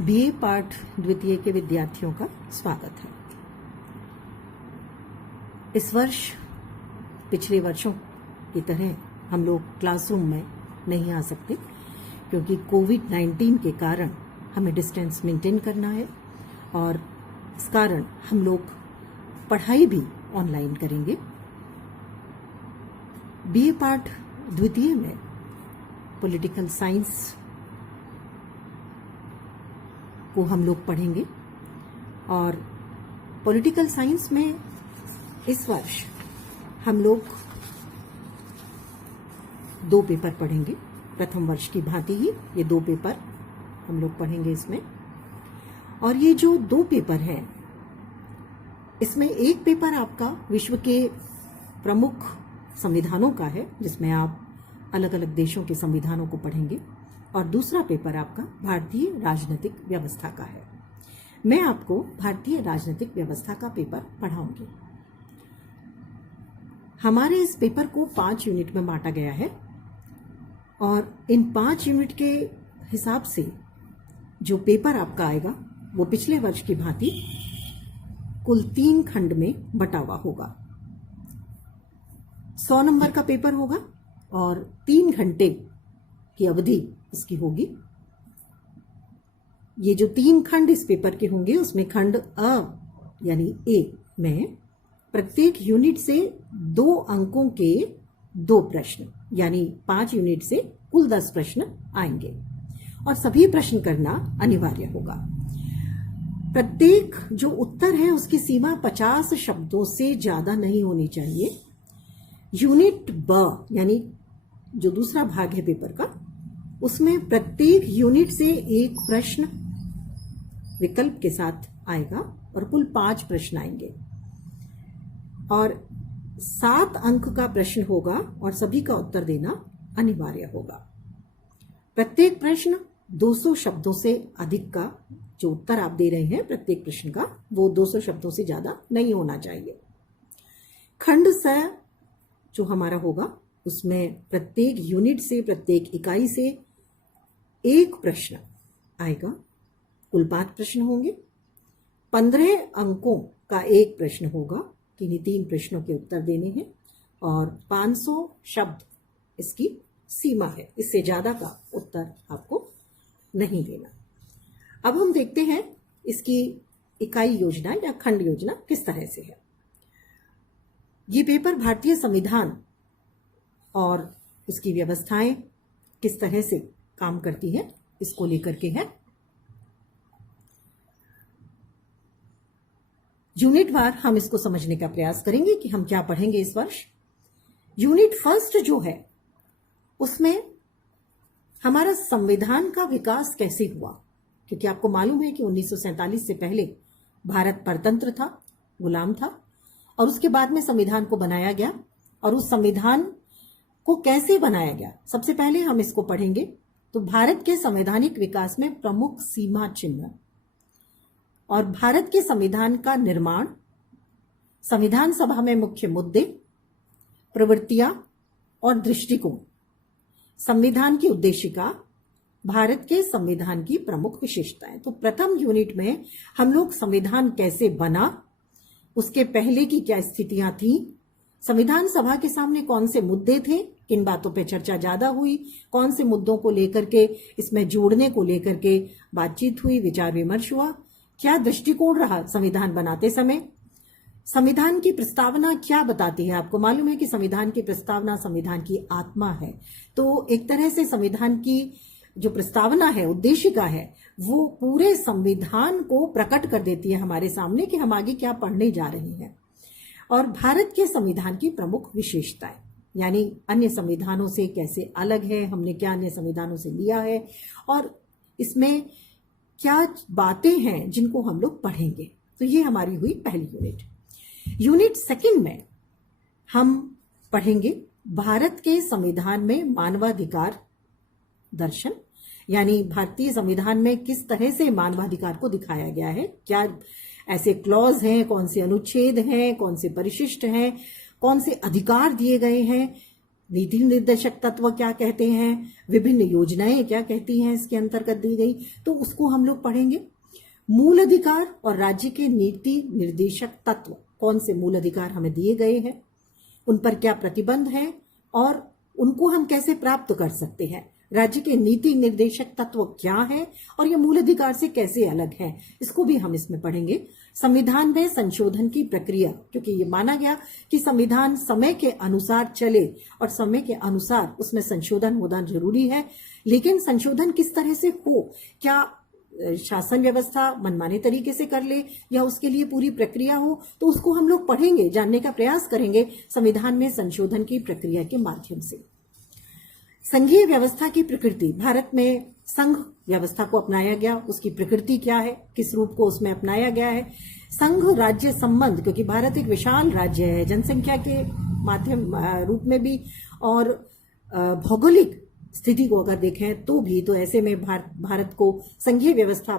BA पाठ द्वितीय के विद्यार्थियों का स्वागत है। इस वर्ष पिछले वर्षों की तरह हम लोग क्लासरूम में नहीं आ सकते क्योंकि कोविड-19 के कारण हमें डिस्टेंस मेंटेन करना है और इस कारण हम लोग पढ़ाई भी ऑनलाइन करेंगे। बीए पाठ द्वितीय में पॉलिटिकल साइंस को हम लोग पढ़ेंगे और पॉलिटिकल साइंस में इस वर्ष हम लोग 2 पेपर पढ़ेंगे। प्रथम वर्ष की भांति ही ये 2 पेपर हम लोग पढ़ेंगे इसमें। और ये जो 2 पेपर हैं इसमें एक पेपर आपका विश्व के प्रमुख संविधानों का है जिसमें आप अलग अलग देशों के संविधानों को पढ़ेंगे और दूसरा पेपर आपका भारतीय राजनीतिक व्यवस्था का है। मैं आपको भारतीय राजनीतिक व्यवस्था का पेपर पढ़ाऊंगी। हमारे इस पेपर को 5 यूनिट में बांटा गया है और इन 5 यूनिट के हिसाब से जो पेपर आपका आएगा वो पिछले वर्ष की भांति कुल 3 खंड में बटा हुआ होगा। 100 नंबर का पेपर होगा और 3 घंटे की अवधि इसकी होगी। ये जो 3 खंड इस पेपर के होंगे उसमें खंड अ यानी ए में प्रत्येक यूनिट से 2 अंकों के 2 प्रश्न यानी 5 यूनिट से कुल 10 प्रश्न आएंगे और सभी प्रश्न करना अनिवार्य होगा। प्रत्येक जो उत्तर है उसकी सीमा 50 शब्दों से ज्यादा नहीं होनी चाहिए। यूनिट ब यानी जो दूसरा भाग है पेपर का उसमें प्रत्येक यूनिट से 1 प्रश्न विकल्प के साथ आएगा और कुल 5 प्रश्न आएंगे और 7 अंक का प्रश्न होगा और सभी का उत्तर देना अनिवार्य होगा। प्रत्येक प्रश्न 200 शब्दों से अधिक का जो उत्तर आप दे रहे हैं प्रत्येक प्रश्न का वो 200 शब्दों से ज्यादा नहीं होना चाहिए। खंड स जो हमारा होगा उसमें प्रत्येक यूनिट से प्रत्येक इकाई से 1 प्रश्न आएगा। कुल 5 प्रश्न होंगे। 15 अंकों का 1 प्रश्न होगा। किन्हीं 3 प्रश्नों के उत्तर देने हैं और 500 शब्द इसकी सीमा है। इससे ज्यादा का उत्तर आपको नहीं देना। अब हम देखते हैं इसकी इकाई योजना या खंड योजना किस तरह से है। ये पेपर भारतीय संविधान और इसकी व्यवस्थाएं किस तरह से काम करती है इसको लेकर के है। यूनिट वार हम इसको समझने का प्रयास करेंगे कि हम क्या पढ़ेंगे इस वर्ष। यूनिट फर्स्ट जो है उसमें हमारा संविधान का विकास कैसे हुआ, क्योंकि आपको मालूम है कि 1947 से पहले भारत परतंत्र था, गुलाम था और उसके बाद में संविधान को बनाया गया और उस संविधान को कैसे बनाया गया सबसे पहले हम इसको पढ़ेंगे। तो भारत के संवैधानिक विकास में प्रमुख सीमा चिन्ह और भारत के संविधान का निर्माण, संविधान सभा में मुख्य मुद्दे, प्रवृत्तियां और दृष्टिकोण, संविधान की उद्देशिका, भारत के संविधान की प्रमुख विशेषताएं। तो प्रथम यूनिट में हम लोग संविधान कैसे बना, उसके पहले की क्या स्थितियां थी, संविधान सभा के सामने कौन से मुद्दे थे, किन बातों पे चर्चा ज्यादा हुई, कौन से मुद्दों को लेकर के इसमें जोड़ने को लेकर के बातचीत हुई, विचार विमर्श हुआ, क्या दृष्टिकोण रहा संविधान बनाते समय, संविधान की प्रस्तावना क्या बताती है। आपको मालूम है कि संविधान की प्रस्तावना संविधान की आत्मा है। तो एक तरह से संविधान की जो प्रस्तावना है, उद्देशिका है, वो पूरे संविधान को प्रकट कर देती है हमारे सामने कि हम आगे क्या पढ़ने जा रहे हैं। और भारत के संविधान की प्रमुख विशेषताएं यानी अन्य संविधानों से कैसे अलग है, हमने क्या अन्य संविधानों से लिया है और इसमें क्या बातें हैं जिनको हम लोग पढ़ेंगे। तो ये हमारी हुई पहली यूनिट। यूनिट सेकंड में हम पढ़ेंगे भारत के संविधान में मानवाधिकार दर्शन, यानी भारतीय संविधान में किस तरह से मानवाधिकार को दिखाया गया है, क्या ऐसे क्लॉज हैं, कौन से अनुच्छेद हैं, कौन से परिशिष्ट हैं, कौन से अधिकार दिए गए हैं, नीति निर्देशक तत्व क्या कहते हैं, विभिन्न योजनाएं क्या कहती हैं इसके अंतर्गत दी गई, तो उसको हम लोग पढ़ेंगे। मूल अधिकार और राज्य के नीति निर्देशक तत्व, कौन से मूल अधिकार हमें दिए गए हैं, उन पर क्या प्रतिबंध है और उनको हम कैसे प्राप्त कर सकते हैं, राज्य के नीति निर्देशक तत्व क्या है और ये मूल अधिकार से कैसे अलग है, इसको भी हम इसमें पढ़ेंगे। संविधान में संशोधन की प्रक्रिया, क्योंकि ये माना गया कि संविधान समय के अनुसार चले और समय के अनुसार उसमें संशोधन होना जरूरी है, लेकिन संशोधन किस तरह से हो, क्या शासन व्यवस्था मनमाने तरीके से कर ले या उसके लिए पूरी प्रक्रिया हो, तो उसको हम लोग पढ़ेंगे, जानने का प्रयास करेंगे संविधान में संशोधन की प्रक्रिया के माध्यम से। संघीय व्यवस्था की प्रकृति, भारत में संघ व्यवस्था को अपनाया गया, उसकी प्रकृति क्या है, किस रूप को उसमें अपनाया गया है। संघ राज्य संबंध, क्योंकि भारत एक विशाल राज्य है, जनसंख्या के माध्यम रूप में भी और भौगोलिक स्थिति को अगर देखें तो भी, तो ऐसे में भारत को संघीय व्यवस्था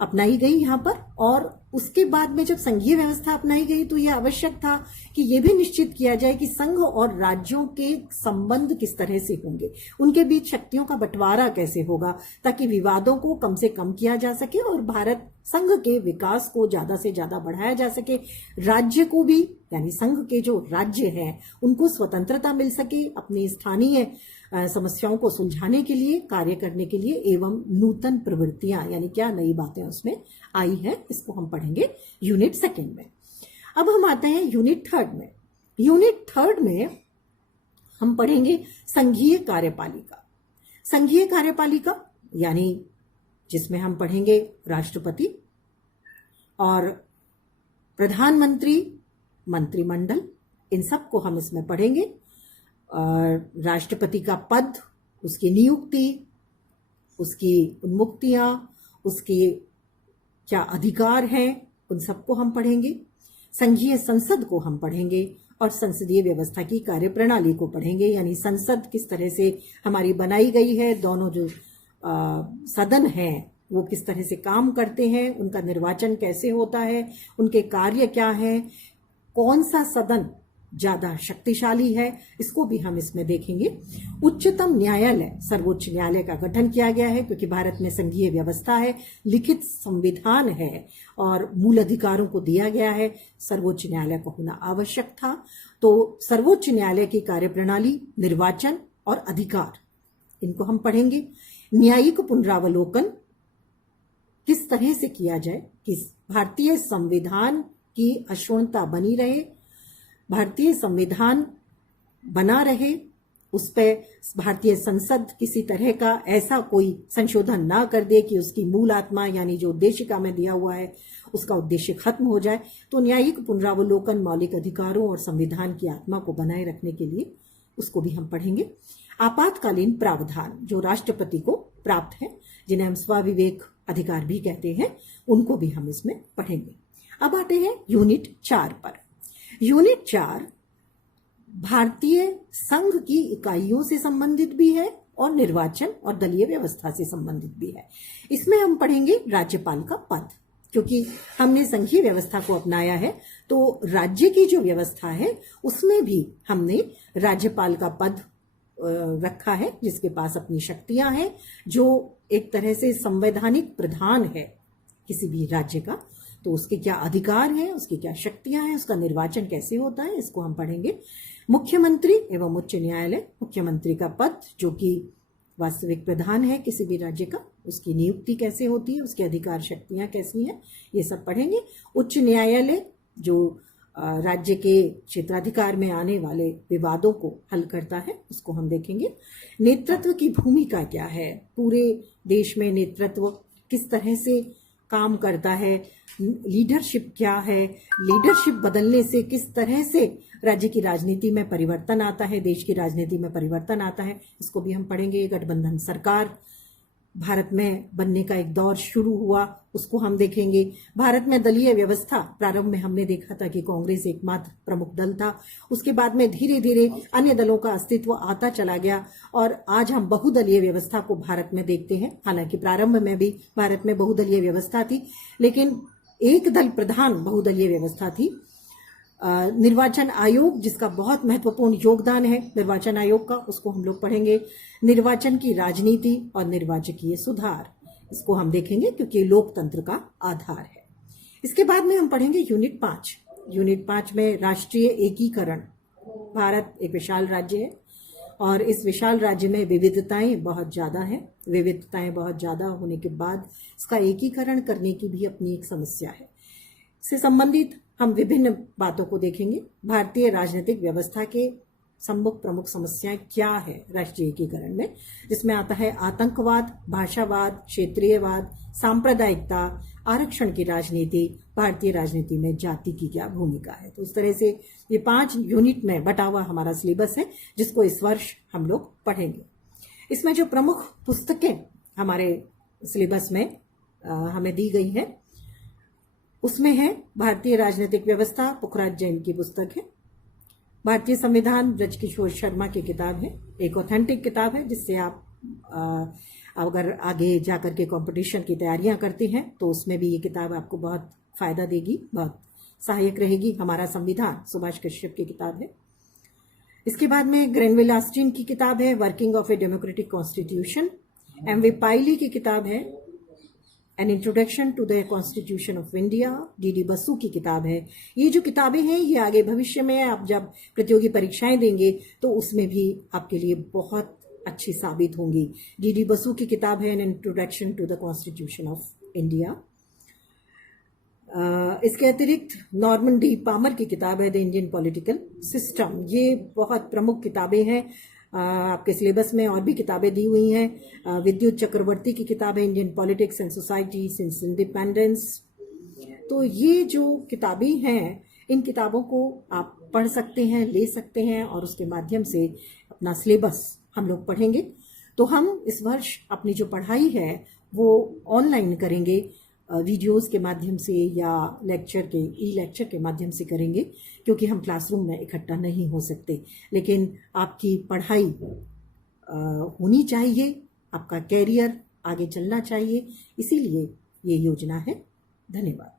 अपनाई गई यहाँ पर। और उसके बाद में जब संघीय व्यवस्था अपनाई गई तो यह आवश्यक था कि यह भी निश्चित किया जाए कि संघ और राज्यों के संबंध किस तरह से होंगे, उनके बीच शक्तियों का बंटवारा कैसे होगा, ताकि विवादों को कम से कम किया जा सके और भारत संघ के विकास को ज्यादा से ज्यादा बढ़ाया जा सके, राज्य को भी, यानी संघ के जो राज्य हैं उनको स्वतंत्रता मिल सके अपनी स्थानीय समस्याओं को सुलझाने के लिए, कार्य करने के लिए, एवं नूतन प्रवृत्तियां, यानी क्या नई बातें उसमें आई है, इसको हम पढ़ेंगे यूनिट 2 में। अब हम आते हैं यूनिट 3 में। यूनिट 3 में हम पढ़ेंगे संघीय कार्यपालिका। संघीय कार्यपालिका यानी जिसमें हम पढ़ेंगे राष्ट्रपति और प्रधानमंत्री, मंत्रिमंडल, इन सब को हम इसमें पढ़ेंगे। राष्ट्रपति का पद, उसकी नियुक्ति, उसकी उन्मुक्तियां, उसके क्या अधिकार हैं, उन सबको हम पढ़ेंगे। संघीय संसद को हम पढ़ेंगे और संसदीय व्यवस्था की कार्यप्रणाली को पढ़ेंगे, यानी संसद किस तरह से हमारी बनाई गई है, दोनों जो सदन हैं वो किस तरह से काम करते हैं, उनका निर्वाचन कैसे होता है, उनके कार्य क्या है, कौन सा सदन ज्यादा शक्तिशाली है, इसको भी हम इसमें देखेंगे। उच्चतम न्यायालय, सर्वोच्च न्यायालय का गठन किया गया है क्योंकि भारत में संघीय व्यवस्था है, लिखित संविधान है और मूल अधिकारों को दिया गया है, सर्वोच्च न्यायालय को होना आवश्यक था। तो सर्वोच्च न्यायालय की कार्यप्रणाली, निर्वाचन और अधिकार, इनको हम पढ़ेंगे। न्यायिक पुनरावलोकन किस तरह से किया जाए कि भारतीय संविधान की अक्षुण्णता बनी रहे, भारतीय संविधान बना रहे, उस पर भारतीय संसद किसी तरह का ऐसा कोई संशोधन ना कर दे कि उसकी मूल आत्मा, यानी जो उद्देशिका में दिया हुआ है, उसका उद्देश्य खत्म हो जाए। तो न्यायिक पुनरावलोकन मौलिक अधिकारों और संविधान की आत्मा को बनाए रखने के लिए, उसको भी हम पढ़ेंगे। आपातकालीन प्रावधान जो राष्ट्रपति को प्राप्त है, जिन्हें हम स्वविवेक अधिकार भी कहते हैं, उनको भी हम इसमें पढ़ेंगे। अब आते हैं यूनिट 4 पर। यूनिट 4 भारतीय संघ की इकाइयों से संबंधित भी है और निर्वाचन और दलीय व्यवस्था से संबंधित भी है। इसमें हम पढ़ेंगे राज्यपाल का पद, क्योंकि हमने संघीय व्यवस्था को अपनाया है, तो राज्य की जो व्यवस्था है उसमें भी हमने राज्यपाल का पद रखा है, जिसके पास अपनी शक्तियां हैं, जो एक तरह से संवैधानिक प्रधान है किसी भी राज्य का। तो उसके क्या अधिकार हैं, उसकी क्या शक्तियां हैं, उसका निर्वाचन कैसे होता है, इसको हम पढ़ेंगे। मुख्यमंत्री एवं उच्च न्यायालय, मुख्यमंत्री का पद जो कि वास्तविक प्रधान है किसी भी राज्य का, उसकी नियुक्ति कैसे होती है, उसके अधिकार शक्तियां कैसी हैं, ये सब पढ़ेंगे। उच्च न्यायालय जो राज्य के क्षेत्राधिकार में आने वाले विवादों को हल करता है, उसको हम देखेंगे। नेतृत्व की भूमिका क्या है, पूरे देश में नेतृत्व किस तरह से काम करता है, लीडरशिप क्या है, लीडरशिप बदलने से किस तरह से राज्य की राजनीति में परिवर्तन आता है, देश की राजनीति में परिवर्तन आता है, इसको भी हम पढ़ेंगे। गठबंधन सरकार भारत में बनने का एक दौर शुरू हुआ, उसको हम देखेंगे। भारत में दलीय व्यवस्था, प्रारंभ में हमने देखा था कि कांग्रेस एकमात्र प्रमुख दल था, उसके बाद में धीरे धीरे अन्य दलों का अस्तित्व आता चला गया और आज हम बहुदलीय व्यवस्था को भारत में देखते हैं। हालांकि प्रारंभ में भी भारत में बहुदलीय व्यवस्था थी, लेकिन एक दल प्रधान बहुदलीय व्यवस्था थी। निर्वाचन आयोग जिसका बहुत महत्वपूर्ण योगदान है निर्वाचन आयोग का, उसको हम लोग पढ़ेंगे। निर्वाचन की राजनीति और निर्वाचकीय सुधार, इसको हम देखेंगे क्योंकि लोकतंत्र का आधार है। इसके बाद में हम पढ़ेंगे यूनिट 5। यूनिट 5 में राष्ट्रीय एकीकरण। भारत एक विशाल राज्य है और इस विशाल राज्य में विविधताएं बहुत ज्यादा हैं। विविधताएं बहुत ज्यादा होने के बाद इसका एकीकरण करने की भी अपनी एक समस्या है। इससे संबंधित हम विभिन्न बातों को देखेंगे। भारतीय राजनीतिक व्यवस्था के सम्मुख प्रमुख समस्याएं क्या है राष्ट्रीय एकीकरण में, जिसमें आता है आतंकवाद, भाषावाद, क्षेत्रीयवाद, सांप्रदायिकता, आरक्षण की राजनीति, भारतीय राजनीति में जाति की क्या भूमिका है। तो इस तरह से ये 5 यूनिट में बटा हुआ हमारा सिलेबस है जिसको इस वर्ष हम लोग पढ़ेंगे। इसमें जो प्रमुख पुस्तकें हमारे सिलेबस में हमें दी गई है उसमें है भारतीय राजनीतिक व्यवस्था, पुखराज जैन की पुस्तक है। भारतीय संविधान, ब्रजकिशोर शर्मा की किताब है। एक ऑथेंटिक किताब है जिससे आप अगर आगे जाकर के कंपटीशन की तैयारियां करते हैं तो उसमें भी ये किताब आपको बहुत फायदा देगी, बहुत सहायक रहेगी। हमारा संविधान, सुभाष कश्यप की किताब है। इसके बाद में ग्रेनविल ऑस्टिन की किताब है working of a democratic constitution. MV Pylee की किताब है an introduction to the constitution of India. DD Basu की किताब है। ये जो किताबें हैं ये आगे भविष्य में आप जब प्रतियोगी परीक्षाएं देंगे तो उसमें भी आपके लिए बहुत अच्छी साबित होंगी। डीडी बसु की किताब है an introduction to the constitution of India. इसके अतिरिक्त नॉर्मन डी पामर की किताब है द इंडियन पॉलिटिकल सिस्टम। ये बहुत प्रमुख किताबें हैं। आपके सिलेबस में और भी किताबें दी हुई हैं। विद्युत चक्रवर्ती की किताब है Indian politics and society since independence. तो ये जो किताबें हैं इन किताबों को आप पढ़ सकते हैं, ले सकते हैं और उसके माध्यम से अपना सिलेबस हम लोग पढ़ेंगे। तो हम इस वर्ष अपनी जो पढ़ाई है वो ऑनलाइन करेंगे, वीडियोस के माध्यम से या लेक्चर के लेक्चर के माध्यम से करेंगे क्योंकि हम क्लासरूम में इकट्ठा नहीं हो सकते। लेकिन आपकी पढ़ाई होनी चाहिए, आपका कैरियर आगे चलना चाहिए, इसीलिए ये योजना है। धन्यवाद।